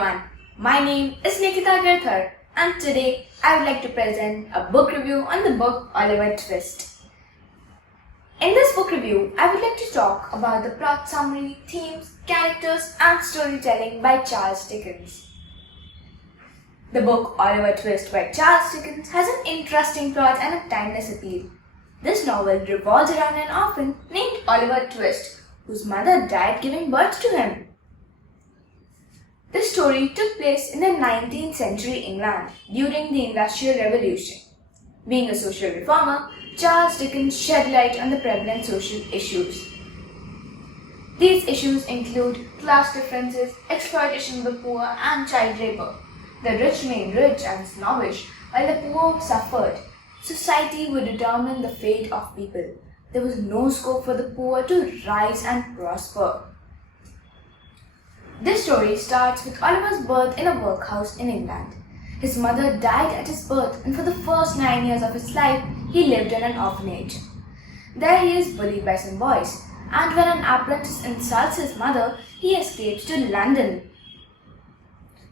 everyone, my name is Nikita Girthar and today I would like to present a book review on the book Oliver Twist. In this book review, I would like to talk about the plot summary, themes, characters and storytelling by Charles Dickens. The book Oliver Twist by Charles Dickens has an interesting plot and a timeless appeal. This novel revolves around an orphan named Oliver Twist, whose mother died giving birth to him. This story took place in the 19th century England during the Industrial Revolution. Being a social reformer, Charles Dickens shed light on the prevalent social issues. These issues include class differences, exploitation of the poor, and child labor. The rich remained rich and snobbish, while the poor suffered. Society would determine the fate of people. There was no scope for the poor to rise and prosper. This story starts with Oliver's birth in a workhouse in England. His mother died at his birth, and for the first 9 years of his life, he lived in an orphanage. There he is bullied by some boys, and when an apprentice insults his mother, he escapes to London.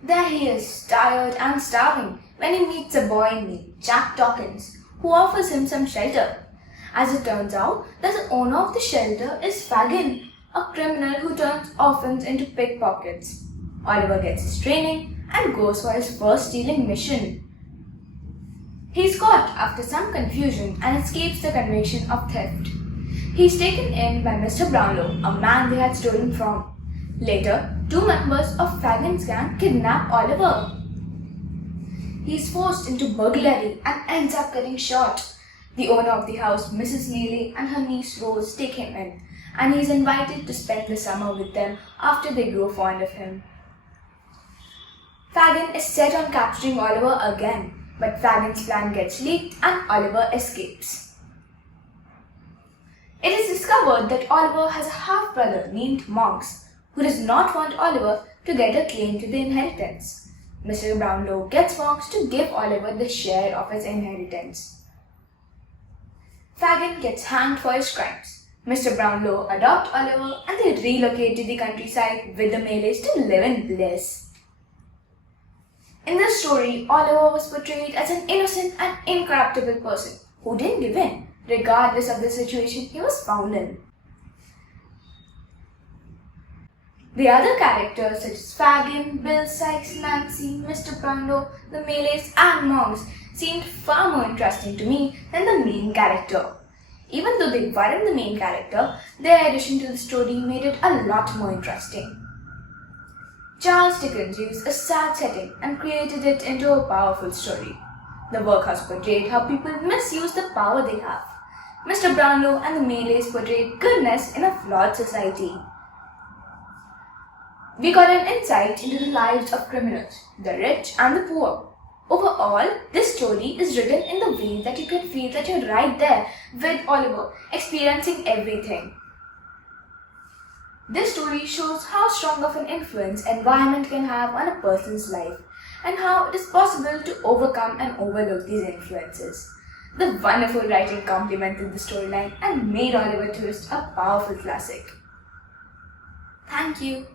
There he is, tired and starving, when he meets a boy named Jack Dawkins, who offers him some shelter. As it turns out, the owner of the shelter is Fagin, a criminal who turns orphans into pickpockets. Oliver gets his training and goes for his first stealing mission. He's caught after some confusion and escapes the conviction of theft. He's taken in by Mr. Brownlow, a man they had stolen from. Later, 2 members of Fagin's gang kidnap Oliver. He's forced into burglary and ends up getting shot. The owner of the house, Mrs. Neely, and her niece Rose take him in, and he's invited to spend the summer with them after they grow fond of him. Fagin is set on capturing Oliver again, but Fagin's plan gets leaked and Oliver escapes. It is discovered that Oliver has a half-brother named Monks, who does not want Oliver to get a claim to the inheritance. Mr. Brownlow gets Monks to give Oliver the share of his inheritance. Fagin gets hanged for his crimes. Mr. Brownlow adopts Oliver and they relocate to the countryside with the Malays to live in bliss. In this story, Oliver was portrayed as an innocent and incorruptible person who didn't give in, regardless of the situation he was found in. The other characters such as Fagin, Bill Sykes, Nancy, Mr. Brownlow, the Malays and Monks seemed far more interesting to me than the main character. Even though they weren't the main character, their addition to the story made it a lot more interesting. Charles Dickens used a sad setting and created it into a powerful story. The workhouse portrayed how people misuse the power they have. Mr. Brownlow and the Malays portrayed goodness in a flawed society. We got an insight into the lives of criminals, the rich and the poor. Overall, this story is written in the way that you can feel that you're right there with Oliver, experiencing everything. This story shows how strong of an influence environment can have on a person's life and how it is possible to overcome and overlook these influences. The wonderful writing complemented the storyline and made Oliver Twist a powerful classic. Thank you.